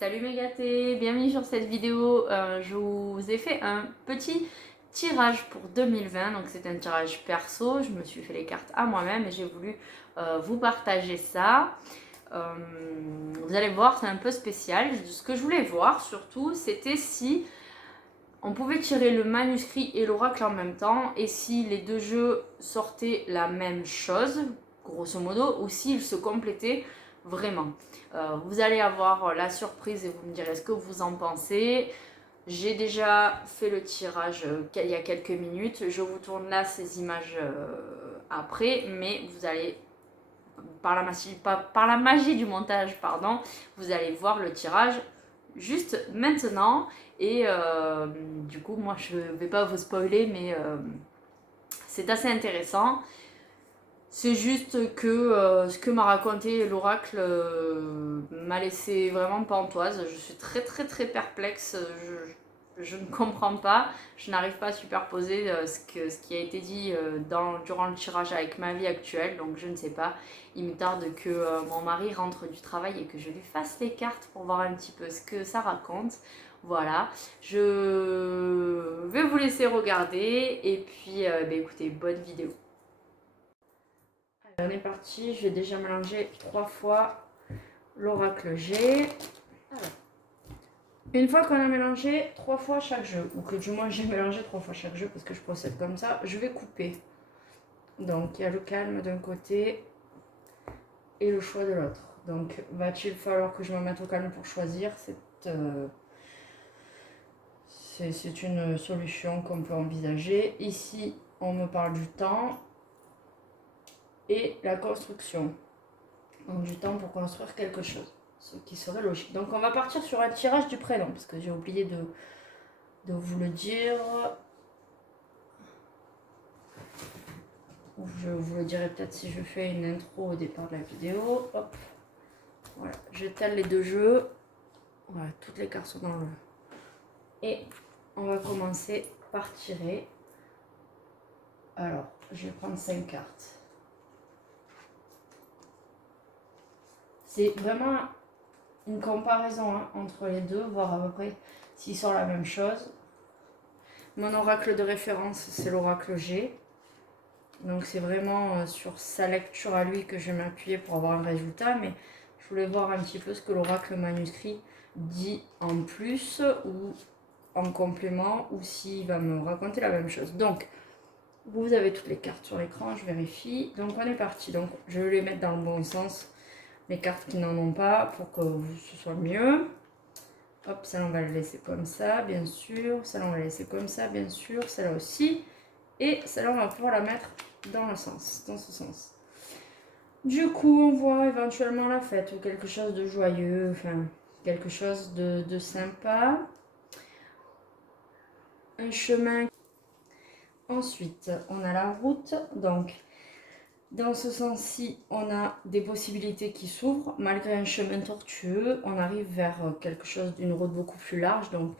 Salut mes gâtés, bienvenue sur cette vidéo. Je vous ai fait un petit tirage pour 2020, donc c'est un tirage perso. Je me suis fait les cartes à moi-même et j'ai voulu vous partager ça. Vous allez voir, c'est un peu spécial. Ce que je voulais voir surtout, c'était si on pouvait tirer le manuscrit et l'oracle en même temps et si les deux jeux sortaient la même chose, grosso modo, ou s'ils se complétaient vraiment. Vous allez avoir la surprise et vous me direz ce que vous en pensez. J'ai déjà fait le tirage il y a quelques minutes. Je vous tourne là ces images après, mais vous allez, par la magie du montage, pardon, vous allez voir le tirage juste maintenant. Et du coup, moi, je vais pas vous spoiler, mais c'est assez intéressant. C'est juste que ce que m'a raconté l'oracle m'a laissé vraiment pantoise. Je suis très perplexe. Je ne comprends pas. Je n'arrive pas à superposer ce qui a été dit durant le tirage avec ma vie actuelle. Donc je ne sais pas. Il me tarde que mon mari rentre du travail et que je lui fasse les cartes pour voir un petit peu ce que ça raconte. Voilà, je vais vous laisser regarder et puis écoutez, bonne vidéo. On est parti, je vais déjà mélanger 3 fois l'oracle G. Une fois qu'on a mélangé 3 fois chaque jeu, ou que du moins j'ai mélangé 3 fois chaque jeu parce que je procède comme ça, je vais couper. Donc il y a le calme d'un côté et le choix de l'autre. Donc va-t-il falloir que je me mette au calme pour choisir? C'est une solution qu'on peut envisager. Ici, on me parle du temps et la construction. Donc du temps pour construire quelque chose, ce qui serait logique. Donc on va partir sur un tirage du prénom, parce que j'ai oublié de vous le dire. Je vous le dirai peut-être si je fais une intro au départ de la vidéo. Hop, voilà, j'étale les deux jeux. Voilà, toutes les cartes sont dans le... Et on va commencer par tirer. Alors, je vais prendre 5 cartes. C'est vraiment une comparaison entre les deux, voir à peu près s'ils sont la même chose. Mon oracle de référence, c'est l'oracle G. Donc c'est vraiment sur sa lecture à lui que je vais m'appuyer pour avoir un résultat. Mais je voulais voir un petit peu ce que l'oracle manuscrit dit en plus ou en complément, ou s'il va me raconter la même chose. Donc, vous avez toutes les cartes sur l'écran, je vérifie. Donc on est parti. Donc je vais les mettre dans le bon sens, les cartes qui n'en ont pas, pour que ce soit mieux. Hop, celle-là on va la laisser comme ça, bien sûr. Celle-là on va la laisser comme ça, bien sûr. Celle-là aussi. Et celle-là on va pouvoir la mettre dans ce sens. Du coup, on voit éventuellement la fête ou quelque chose de joyeux, enfin, quelque chose de sympa. Un chemin. Ensuite, on a la route. Donc, dans ce sens-ci, on a des possibilités qui s'ouvrent. Malgré un chemin tortueux, on arrive vers quelque chose d'une route beaucoup plus large. Donc,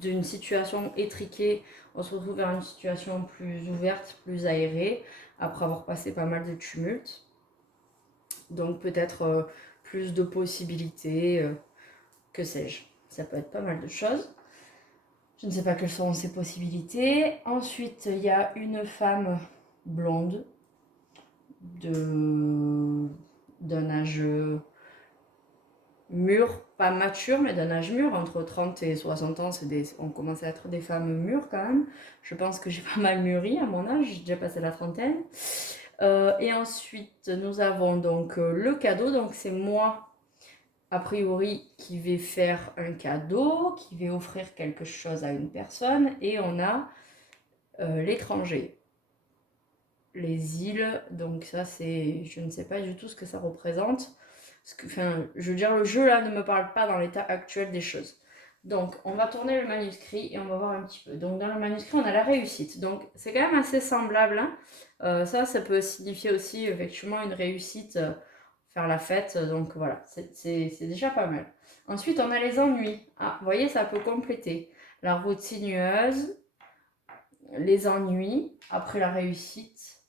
d'une situation étriquée, on se retrouve vers une situation plus ouverte, plus aérée, après avoir passé pas mal de tumultes. Donc, peut-être plus de possibilités, que sais-je. Ça peut être pas mal de choses. Je ne sais pas quelles sont ces possibilités. Ensuite, il y a une femme blonde d'un âge mûr, pas mature, mais d'un âge mûr, entre 30 et 60 ans, on commence à être des femmes mûres quand même. Je pense que j'ai pas mal mûri à mon âge, j'ai déjà passé la trentaine. Et ensuite, nous avons donc le cadeau, donc c'est moi, a priori, qui vais faire un cadeau, qui vais offrir quelque chose à une personne, et on a l'étranger. Les îles, donc ça c'est, je ne sais pas du tout ce que ça représente. Je veux dire, le jeu là ne me parle pas dans l'état actuel des choses. Donc on va tourner le manuscrit et on va voir un petit peu. Donc dans le manuscrit on a la réussite, donc c'est quand même assez semblable. Ça peut signifier aussi effectivement une réussite, faire la fête, donc voilà, c'est déjà pas mal. Ensuite on a les ennuis. Ah, vous voyez, ça peut compléter. La route sinueuse, les ennuis après la réussite,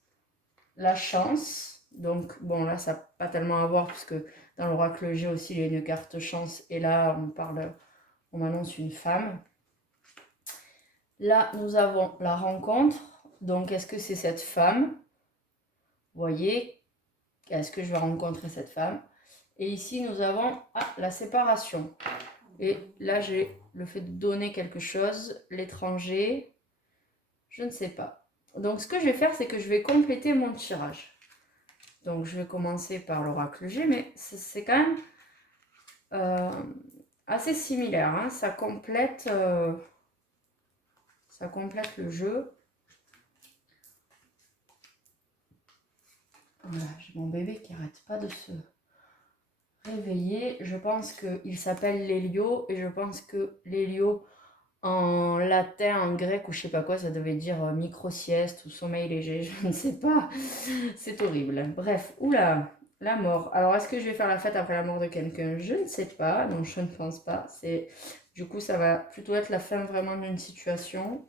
la chance. Donc bon, là ça n'a pas tellement à voir puisque Dans l'oracle G aussi, il y a une carte chance. Et là, on m'annonce une femme. Là, nous avons la rencontre. Donc, est-ce que c'est cette femme? Vous voyez, est-ce que je vais rencontrer cette femme? Et ici, nous avons la séparation. Et là, j'ai le fait de donner quelque chose, l'étranger, je ne sais pas. Donc, ce que je vais faire, c'est que je vais compléter mon tirage. Donc, je vais commencer par l'oracle G, mais c'est quand même assez similaire. Hein. Ça complète le jeu. Voilà, j'ai mon bébé qui n'arrête pas de se réveiller. Je pense qu'il s'appelle Lélio et je pense que Lélio, en latin, en grec ou je sais pas quoi, ça devait dire micro-sieste ou sommeil léger, je ne sais pas. C'est horrible. Bref, oula, la mort. Alors, est-ce que je vais faire la fête après la mort de quelqu'un? Je ne sais pas, donc je ne pense pas. Du coup, ça va plutôt être la fin vraiment d'une situation.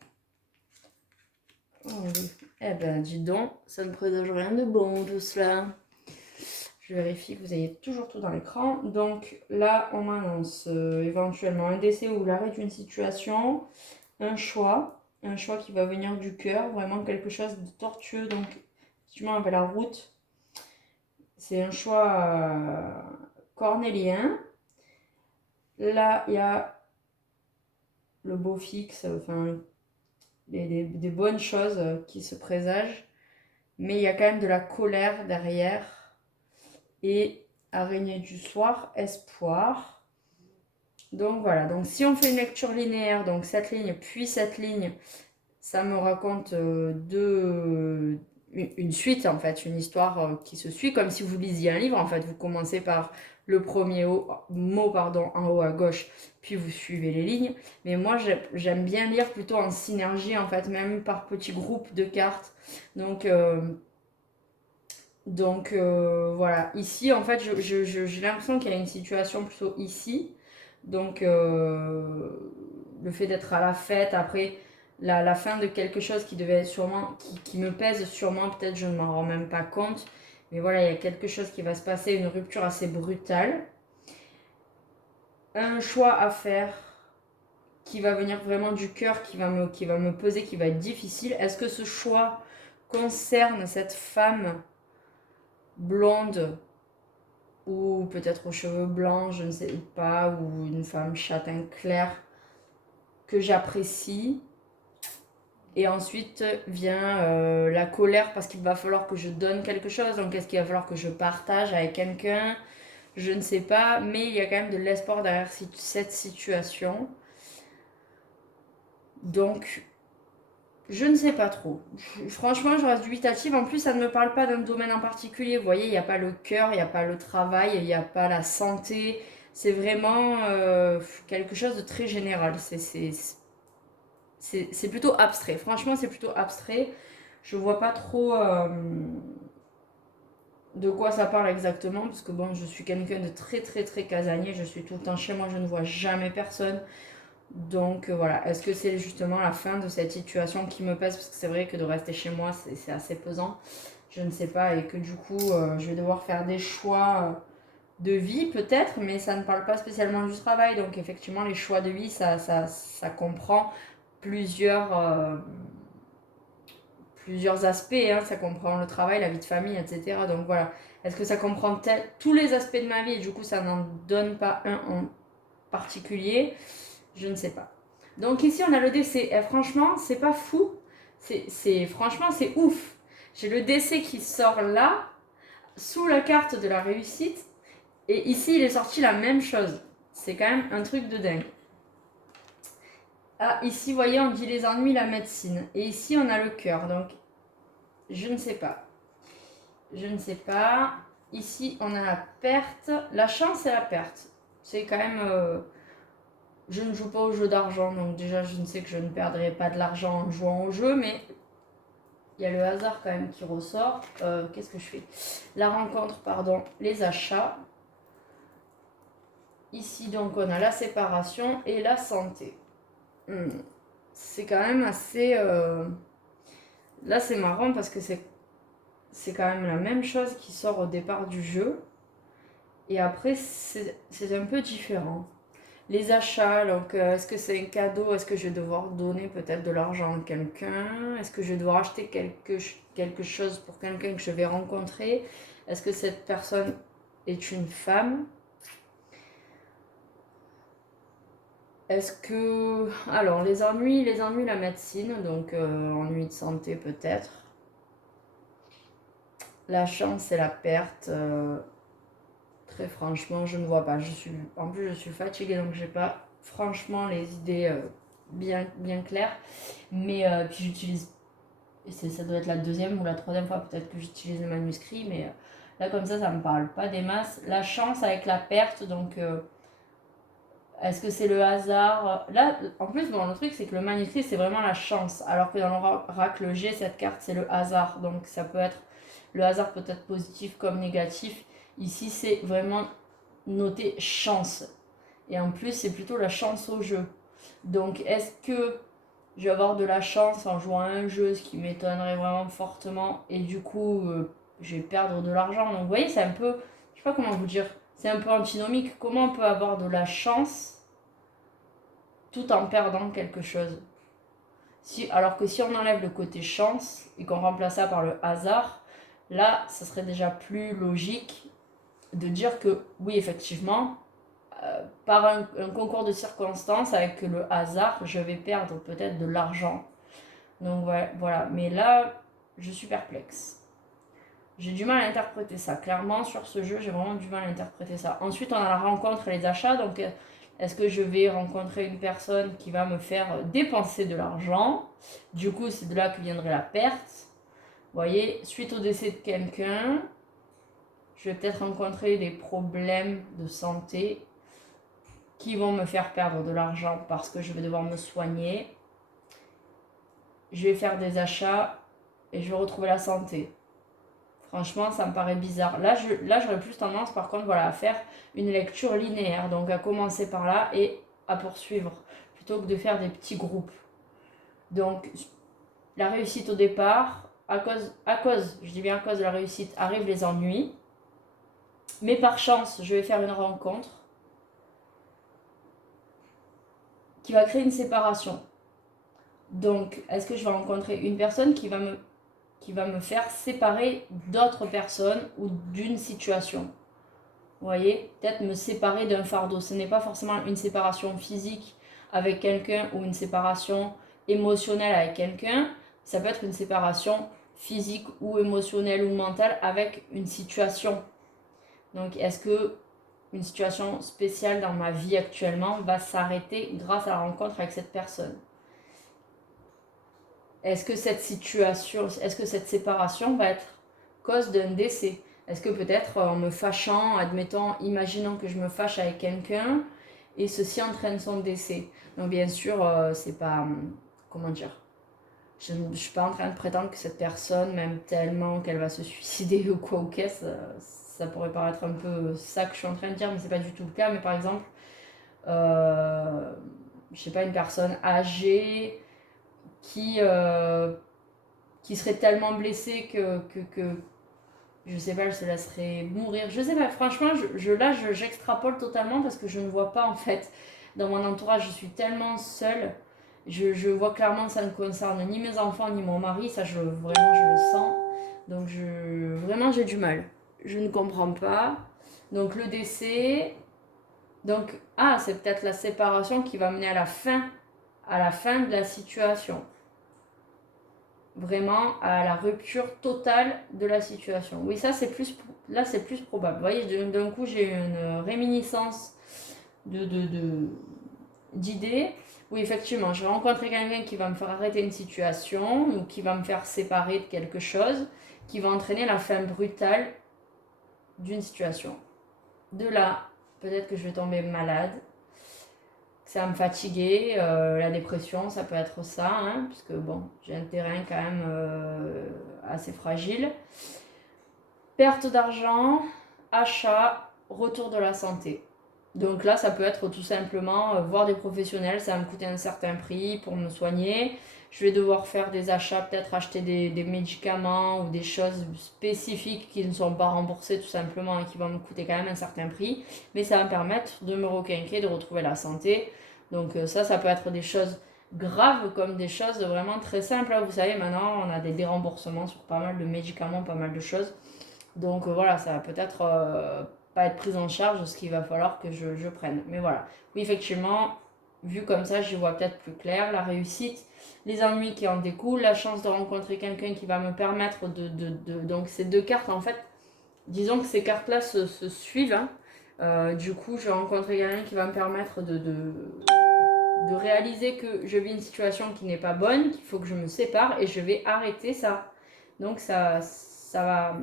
Oh oui. Eh ben, dis donc, ça ne présage rien de bon tout cela. Je vérifie que vous ayez toujours tout dans l'écran. Donc là, on m'annonce éventuellement un décès ou l'arrêt d'une situation, un choix qui va venir du cœur, vraiment quelque chose de tortueux. Donc, effectivement, avec la route, c'est un choix cornélien. Là, il y a le beau fixe, enfin, des bonnes choses qui se présagent, mais il y a quand même de la colère derrière. Et araignée du soir, espoir. Donc voilà, donc si on fait une lecture linéaire, donc cette ligne puis cette ligne, ça me raconte une suite en fait, une histoire qui se suit, comme si vous lisiez un livre en fait. Vous commencez par le premier mot en haut à gauche, puis vous suivez les lignes. Mais moi j'aime bien lire plutôt en synergie en fait, même par petits groupes de cartes. Donc voilà, ici en fait j'ai l'impression qu'il y a une situation plutôt ici. Donc le fait d'être à la fête, après la fin de quelque chose qui devait sûrement, qui me pèse sûrement, peut-être je ne m'en rends même pas compte. Mais voilà, il y a quelque chose qui va se passer, une rupture assez brutale. Un choix à faire qui va venir vraiment du cœur, qui va me peser, qui va être difficile. Est-ce que ce choix concerne cette femme blonde ou peut-être aux cheveux blancs, je ne sais pas, ou une femme châtain clair que j'apprécie. Et ensuite vient la colère parce qu'il va falloir que je donne quelque chose, donc est-ce qu'il va falloir que je partage avec quelqu'un? Je ne sais pas, mais il y a quand même de l'espoir derrière cette situation. Donc, je ne sais pas trop. Franchement, je reste dubitative. En plus, ça ne me parle pas d'un domaine en particulier. Vous voyez, il n'y a pas le cœur, il n'y a pas le travail, il n'y a pas la santé. C'est vraiment quelque chose de très général. C'est plutôt abstrait. Franchement, c'est plutôt abstrait. Je vois pas trop de quoi ça parle exactement. Parce que bon, je suis quelqu'un de très très très casanier. Je suis tout le temps chez moi, je ne vois jamais personne. Donc voilà, est-ce que c'est justement la fin de cette situation qui me pèse? Parce que c'est vrai que de rester chez moi, c'est assez pesant. Je ne sais pas. Et que du coup, je vais devoir faire des choix de vie peut-être. Mais ça ne parle pas spécialement du travail. Donc effectivement, les choix de vie, ça comprend plusieurs aspects. Hein. Ça comprend le travail, la vie de famille, etc. Donc voilà. Est-ce que ça comprend tous les aspects de ma vie et du coup, ça n'en donne pas un en particulier? Je ne sais pas. Donc ici, on a le décès. Et franchement, c'est pas fou. Franchement, c'est ouf. J'ai le décès qui sort là, sous la carte de la réussite. Et ici, il est sorti la même chose. C'est quand même un truc de dingue. Ah, ici, vous voyez, on dit les ennuis, la médecine. Et ici, on a le cœur. Donc, je ne sais pas. Je ne sais pas. Ici, on a la perte. La chance et la perte. C'est quand même... je ne joue pas au jeu d'argent. Donc déjà, je ne sais que je ne perdrai pas de l'argent en jouant au jeu. Mais il y a le hasard quand même qui ressort. Qu'est-ce que je fais? La rencontre, pardon. Les achats. Ici, donc, on a la séparation et la santé. C'est quand même assez... Là, c'est marrant parce que c'est quand même la même chose qui sort au départ du jeu. Et après, c'est un peu différent. Les achats, donc est-ce que c'est un cadeau? Est-ce que je vais devoir donner peut-être de l'argent à quelqu'un? Est-ce que je dois acheter quelque chose pour quelqu'un que je vais rencontrer? Est-ce que cette personne est une femme? Est-ce que... Alors, les ennuis, la médecine, donc ennuis de santé peut-être. La chance et la perte, très franchement, je ne vois pas. En plus, je suis fatiguée, donc j'ai pas franchement les idées bien claires. Mais puis j'utilise, ça doit être la deuxième ou la troisième fois peut-être que j'utilise le manuscrit, mais là comme ça me parle pas des masses. La chance avec la perte, donc est-ce que c'est le hasard? Là, en plus, bon, le truc c'est que le manuscrit c'est vraiment la chance, alors que dans l'oracle G, cette carte c'est le hasard, donc ça peut être le hasard peut être positif comme négatif. Ici, c'est vraiment noté chance. Et en plus, c'est plutôt la chance au jeu. Donc, est-ce que je vais avoir de la chance en jouant à un jeu, ce qui m'étonnerait vraiment fortement, et du coup, je vais perdre de l'argent. Donc, vous voyez, c'est un peu, je sais pas comment vous dire, c'est un peu antinomique. Comment on peut avoir de la chance tout en perdant quelque chose? Alors que si on enlève le côté chance et qu'on remplace ça par le hasard, là, ça serait déjà plus logique de dire que oui, effectivement, par un concours de circonstances, avec le hasard, je vais perdre peut-être de l'argent. Donc voilà, mais là, je suis perplexe. J'ai du mal à interpréter ça. Clairement, sur ce jeu, j'ai vraiment du mal à interpréter ça. Ensuite, on a la rencontre et les achats. Donc, est-ce que je vais rencontrer une personne qui va me faire dépenser de l'argent? Du coup, c'est de là que viendrait la perte. Vous voyez, suite au décès de quelqu'un, je vais peut-être rencontrer des problèmes de santé qui vont me faire perdre de l'argent parce que je vais devoir me soigner. Je vais faire des achats et je vais retrouver la santé. Franchement, ça me paraît bizarre. Là, j'aurais plus tendance, par contre, voilà, à faire une lecture linéaire. Donc, à commencer par là et à poursuivre, plutôt que de faire des petits groupes. Donc, la réussite au départ, je dis bien à cause de la réussite, arrivent les ennuis. Mais par chance, je vais faire une rencontre qui va créer une séparation. Donc, est-ce que je vais rencontrer une personne qui va me faire séparer d'autres personnes ou d'une situation? Vous voyez, peut-être me séparer d'un fardeau. Ce n'est pas forcément une séparation physique avec quelqu'un ou une séparation émotionnelle avec quelqu'un. Ça peut être une séparation physique ou émotionnelle ou mentale avec une situation. Donc, est-ce que une situation spéciale dans ma vie actuellement va s'arrêter grâce à la rencontre avec cette personne? Est-ce que cette séparation va être cause d'un décès? Est-ce que peut-être en me fâchant, imaginons que je me fâche avec quelqu'un et ceci entraîne son décès? Donc bien sûr, c'est pas, comment dire, je ne suis pas en train de prétendre que cette personne m'aime tellement qu'elle va se suicider ou quoi ou qu'est-ce. Ça pourrait paraître un peu ça que je suis en train de dire, mais c'est pas du tout le cas. Mais par exemple, je sais pas, une personne âgée qui, euh, qui serait tellement blessée que je sais pas, elle se laisserait mourir. Je sais pas, franchement, j'extrapole totalement parce que je ne vois pas en fait. Dans mon entourage, je suis tellement seule. Je vois clairement que ça ne concerne ni mes enfants ni mon mari. Ça, vraiment, je le sens. Donc, vraiment, j'ai du mal. Je ne comprends pas. Donc, le décès. Donc, c'est peut-être la séparation qui va mener à la fin de la situation. Vraiment à la rupture totale de la situation. Oui, là c'est plus probable. Vous voyez, d'un coup j'ai une réminiscence d'idées. Oui, effectivement, je vais rencontrer quelqu'un qui va me faire arrêter une situation ou qui va me faire séparer de quelque chose, qui va entraîner la fin brutale d'une situation. De là, peut-être que je vais tomber malade, ça va me fatiguer, la dépression, ça peut être ça, hein, puisque bon, j'ai un terrain quand même assez fragile. Perte d'argent, achat, retour de la santé. Donc là, ça peut être tout simplement voir des professionnels, ça va me coûter un certain prix pour me soigner. je vais devoir faire des achats, peut-être acheter des médicaments ou des choses spécifiques qui ne sont pas remboursées tout simplement et qui vont me coûter quand même un certain prix. Mais ça va me permettre de me requinquer, de retrouver la santé. Donc ça peut être des choses graves comme des choses vraiment très simples. Vous savez, maintenant, on a des déremboursements sur pas mal de médicaments, pas mal de choses. Donc voilà, ça va peut-être pas être pris en charge, ce qu'il va falloir que je prenne. Mais voilà, oui, effectivement, vu comme ça, j'y vois peut-être plus clair. La réussite, les ennuis qui en découlent, la chance de rencontrer quelqu'un qui va me permettre Donc ces deux cartes, en fait, disons que ces cartes-là se suivent. Hein. Du coup, je vais rencontrer quelqu'un qui va me permettre de réaliser que je vis une situation qui n'est pas bonne, qu'il faut que je me sépare et je vais arrêter ça. Donc ça va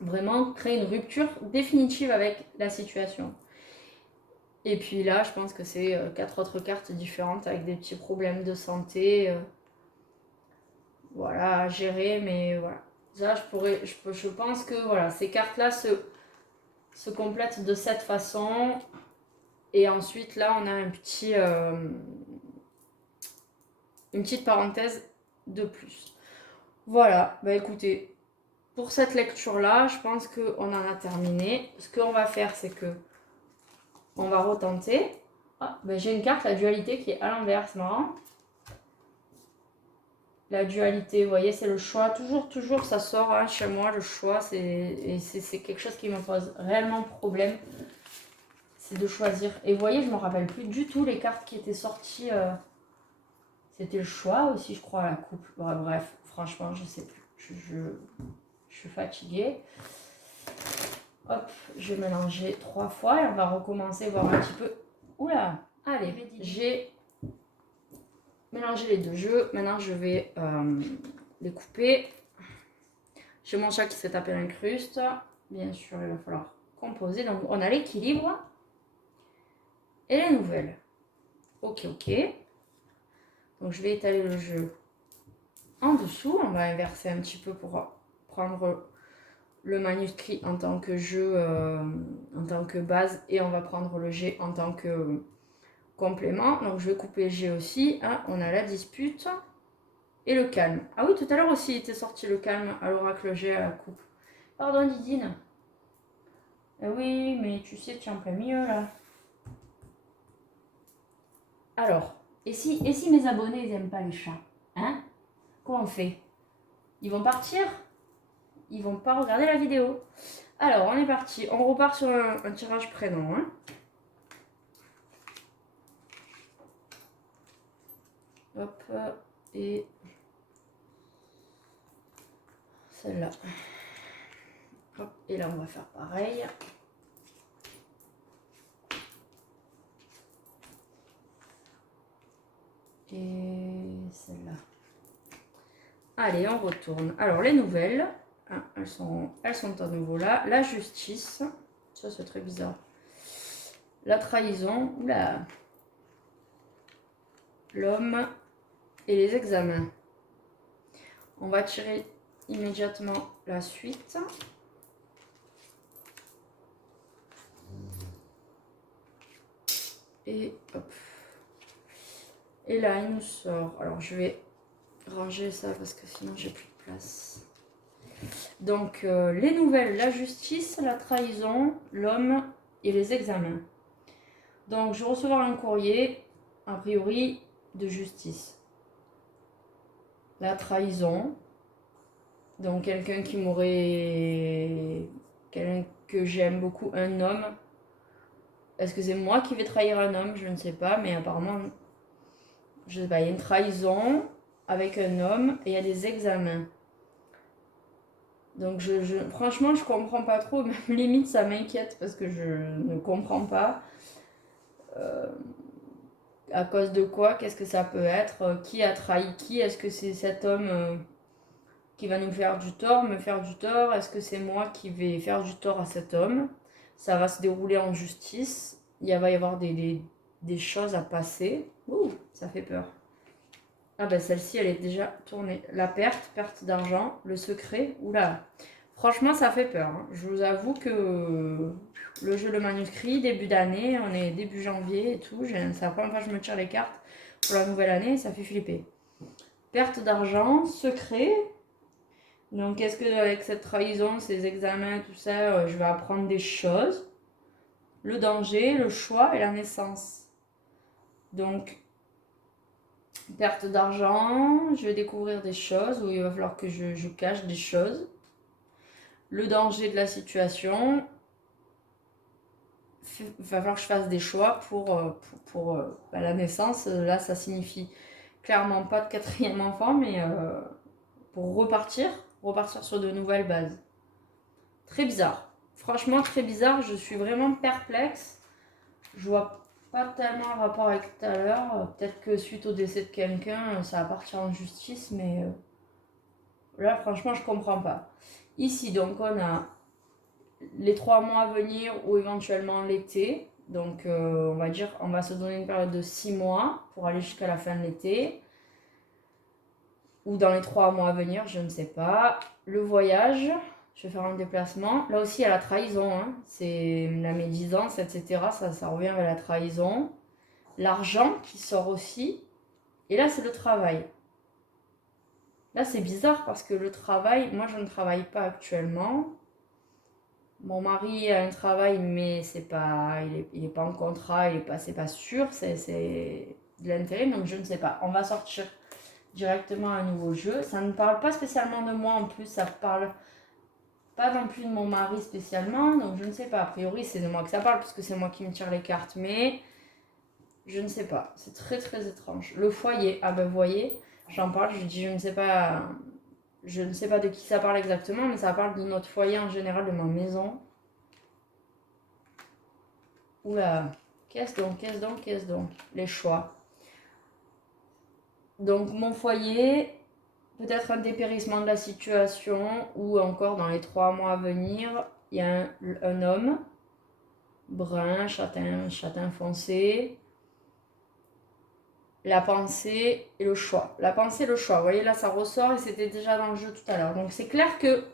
vraiment créer une rupture définitive avec la situation. Et puis là, je pense que c'est 4 autres cartes différentes avec des petits problèmes de santé. Voilà, à gérer, mais voilà. Ça, je pense que voilà, ces cartes-là se complètent de cette façon. Et ensuite, là, on a une petite parenthèse de plus. Voilà, bah écoutez, pour cette lecture-là, je pense qu'on en a terminé. Ce qu'on va faire, c'est que on va retenter. Ah, ben j'ai une carte, la dualité, qui est à l'envers, c'est marrant. La dualité, vous voyez, c'est le choix. Toujours, ça sort hein, chez moi, le choix. C'est quelque chose qui me pose réellement problème. C'est de choisir. Et vous voyez, je ne me rappelle plus du tout les cartes qui étaient sorties. C'était le choix aussi, je crois, à la coupe. Bref, franchement, je ne sais plus. Je suis fatiguée. Hop, je vais mélanger 3 fois et on va recommencer, voir un petit peu. Oula, allez, j'ai mélangé les deux jeux. Maintenant, je vais les couper. J'ai mon chat qui s'est tapé l'incruste. Bien sûr, il va falloir composer. Donc, on a l'équilibre et les nouvelles. Ok. Donc, je vais étaler le jeu en dessous. On va inverser un petit peu pour prendre le manuscrit en tant que jeu, en tant que base, et on va prendre le G en tant que complément. Donc je vais couper G aussi. Hein. On a la dispute et le calme. Ah oui, tout à l'heure aussi il était sorti le calme à l'oracle G à la coupe. Pardon Didine. Eh oui, mais tu sais, tu es en plein milieu là. Alors, et si mes abonnés ils n'aiment pas les chats, hein? Comment on fait? Ils vont partir? Ils vont pas regarder la vidéo. Alors, on est parti. On repart sur un tirage prénom. Hein. Hop, et celle-là. Hop, et là, on va faire pareil. Et celle-là. Allez, on retourne. Alors, les nouvelles. Hein, elles sont à nouveau là. La justice. Ça, c'est très bizarre. La trahison. Oula. L'homme. Et les examens. On va tirer immédiatement la suite. Et hop. Et là, il nous sort. Alors, je vais ranger ça parce que sinon, j'ai plus de place. Donc, les nouvelles, la justice, la trahison, l'homme et les examens. Donc, je vais recevoir un courrier, a priori, de justice. La trahison. Donc, quelqu'un qui m'aurait... Quelqu'un que j'aime beaucoup, un homme. Est-ce que c'est moi qui vais trahir un homme? Je ne sais pas, mais apparemment... Je sais pas, il y a une trahison avec un homme et il y a des examens. Donc, franchement, je comprends pas trop. Même limite, ça m'inquiète parce que je ne comprends pas. À cause de quoi? Qu'est-ce que ça peut être? Qui a trahi qui? Est-ce que c'est cet homme qui va nous faire du tort, me faire du tort? Est-ce que c'est moi qui vais faire du tort à cet homme? Ça va se dérouler en justice. Il va y avoir des choses à passer. Ouh, ça fait peur. Ah ben celle-ci, elle est déjà tournée. La perte d'argent, le secret. Oula. Franchement, ça fait peur. Hein. Je vous avoue que le jeu, le manuscrit, début d'année, on est début janvier et tout. C'est la première fois que je me tire les cartes pour la nouvelle année, ça fait flipper. Perte d'argent, secret. Donc, est-ce que avec cette trahison, ces examens, tout ça, je vais apprendre des choses? Le danger, le choix et la naissance. Donc, perte d'argent, je vais découvrir des choses où il va falloir que je cache des choses. Le danger de la situation, il va falloir que je fasse des choix pour la naissance. Là, ça signifie clairement pas de quatrième enfant, mais pour repartir sur de nouvelles bases. Très bizarre. Franchement, très bizarre. Je suis vraiment perplexe. Je vois pas tellement le rapport avec tout à l'heure. Peut-être que suite au décès de quelqu'un, ça va partir en justice, mais là, franchement, je comprends pas. Ici, donc, on a les 3 mois à venir ou éventuellement l'été. Donc, on va dire, on va se donner une période de 6 mois pour aller jusqu'à la fin de l'été. Ou dans les 3 mois à venir, je ne sais pas. Le voyage, je vais faire un déplacement. Là aussi, il y a la trahison, hein. C'est la médisance, etc. Ça revient à la trahison. L'argent qui sort aussi. Et là, c'est le travail. Là, c'est bizarre parce que le travail, moi, je ne travaille pas actuellement. Mon mari a un travail, mais c'est pas, il est pas en contrat, c'est pas sûr, c'est de l'intérim, donc je ne sais pas. On va sortir directement un nouveau jeu. Ça ne parle pas spécialement de moi en plus, ça parle pas non plus de mon mari spécialement, donc je ne sais pas. A priori, c'est de moi que ça parle parce que c'est moi qui me tire les cartes, mais je ne sais pas. C'est très très étrange. Le foyer, ah ben vous voyez, j'en parle, je dis je ne sais pas de qui ça parle exactement, mais ça parle de notre foyer en général, de ma maison. Oula, qu'est-ce donc? Les choix. Donc mon foyer, peut-être un dépérissement de la situation, ou encore dans les 3 mois à venir, il y a un homme, brun, châtain foncé, la pensée et le choix. La pensée et le choix, vous voyez là ça ressort et c'était déjà dans le jeu tout à l'heure. Donc c'est clair que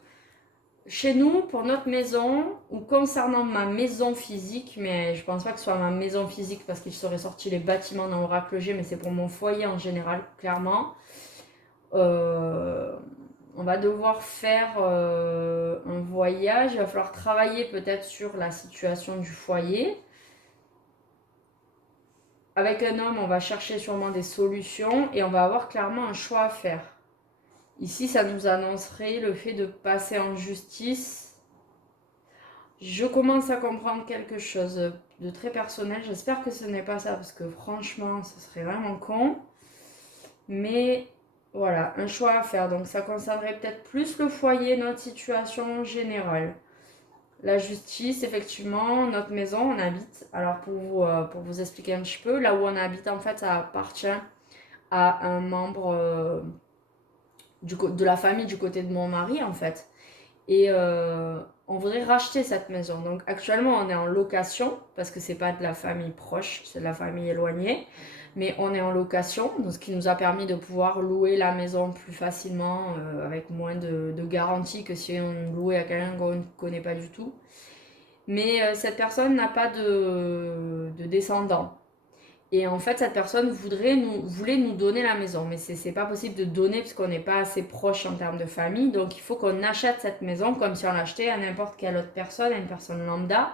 chez nous, pour notre maison, ou concernant ma maison physique, mais je pense pas que ce soit ma maison physique parce qu'il serait sorti les bâtiments dans l'oracle G, mais c'est pour mon foyer en général, clairement. On va devoir faire un voyage, il va falloir travailler peut-être sur la situation du foyer. Avec un homme, on va chercher sûrement des solutions et on va avoir clairement un choix à faire. Ici, ça nous annoncerait le fait de passer en justice. Je commence à comprendre quelque chose de très personnel. J'espère que ce n'est pas ça parce que franchement, ce serait vraiment con. Mais voilà, un choix à faire. Donc ça concernerait peut-être plus le foyer, notre situation générale. La justice, effectivement, notre maison, on habite. Alors pour vous expliquer un petit peu, là où on habite, en fait, ça appartient à un membre de la famille du côté de mon mari, en fait. Et on voudrait racheter cette maison. Donc actuellement, on est en location, parce que c'est pas de la famille proche, c'est de la famille éloignée. Mais on est en location, donc ce qui nous a permis de pouvoir louer la maison plus facilement, avec moins de garanties que si on louait à quelqu'un qu'on ne connaît pas du tout. Mais cette personne n'a pas de descendants. Et en fait, cette personne voulait nous donner la maison. Mais c'est pas possible de donner parce qu'on n'est pas assez proche en termes de famille. Donc il faut qu'on achète cette maison comme si on l'achetait à n'importe quelle autre personne, à une personne lambda.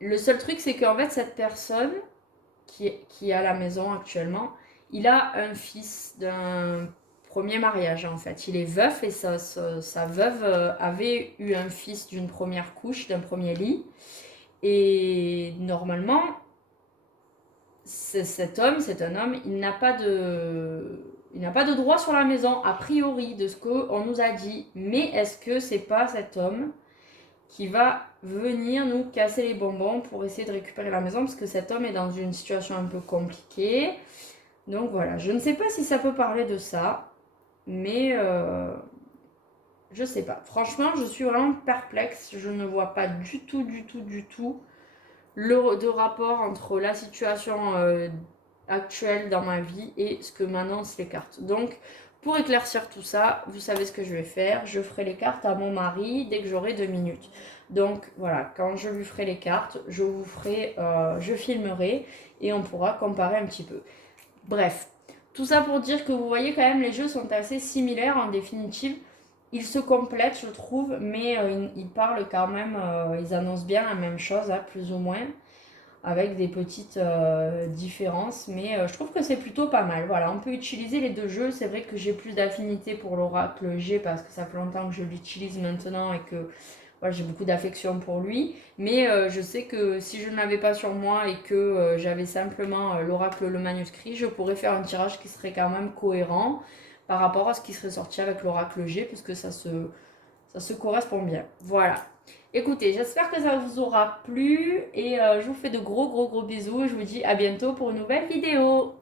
Le seul truc, c'est qu'en fait, cette personne qui a la maison actuellement, il a un fils d'un premier mariage en fait. Il est veuf et sa veuve avait eu un fils d'une première couche, d'un premier lit. Et normalement, cet homme, c'est un homme, il n'a pas de droit sur la maison, a priori, de ce qu'on nous a dit. Mais est-ce que c'est pas cet homme qui va venir nous casser les bonbons pour essayer de récupérer la maison? Parce que cet homme est dans une situation un peu compliquée. Donc voilà, je ne sais pas si ça peut parler de ça. Mais je sais pas. Franchement, je suis vraiment perplexe. Je ne vois pas du tout de rapport entre la situation actuelle dans ma vie et ce que m'annoncent les cartes. Donc, pour éclaircir tout ça, vous savez ce que je vais faire. Je ferai les cartes à mon mari dès que j'aurai 2 minutes. Donc voilà, quand je lui ferai les cartes, je filmerai et on pourra comparer un petit peu. Bref, Tout ça pour dire que vous voyez quand même, les jeux sont assez similaires en définitive. Ils se complètent, je trouve, mais ils parlent quand même, ils annoncent bien la même chose, hein, plus ou moins, avec des petites différences. Mais je trouve que c'est plutôt pas mal. Voilà, on peut utiliser les deux jeux. C'est vrai que j'ai plus d'affinité pour l'Oracle G parce que ça fait longtemps que je l'utilise maintenant et que voilà, j'ai beaucoup d'affection pour lui. Mais je sais que si je ne l'avais pas sur moi et que j'avais simplement l'Oracle le manuscrit, je pourrais faire un tirage qui serait quand même cohérent par rapport à ce qui serait sorti avec l'Oracle G, parce que ça se correspond bien. Voilà. Écoutez, j'espère que ça vous aura plu et je vous fais de gros bisous et je vous dis à bientôt pour une nouvelle vidéo.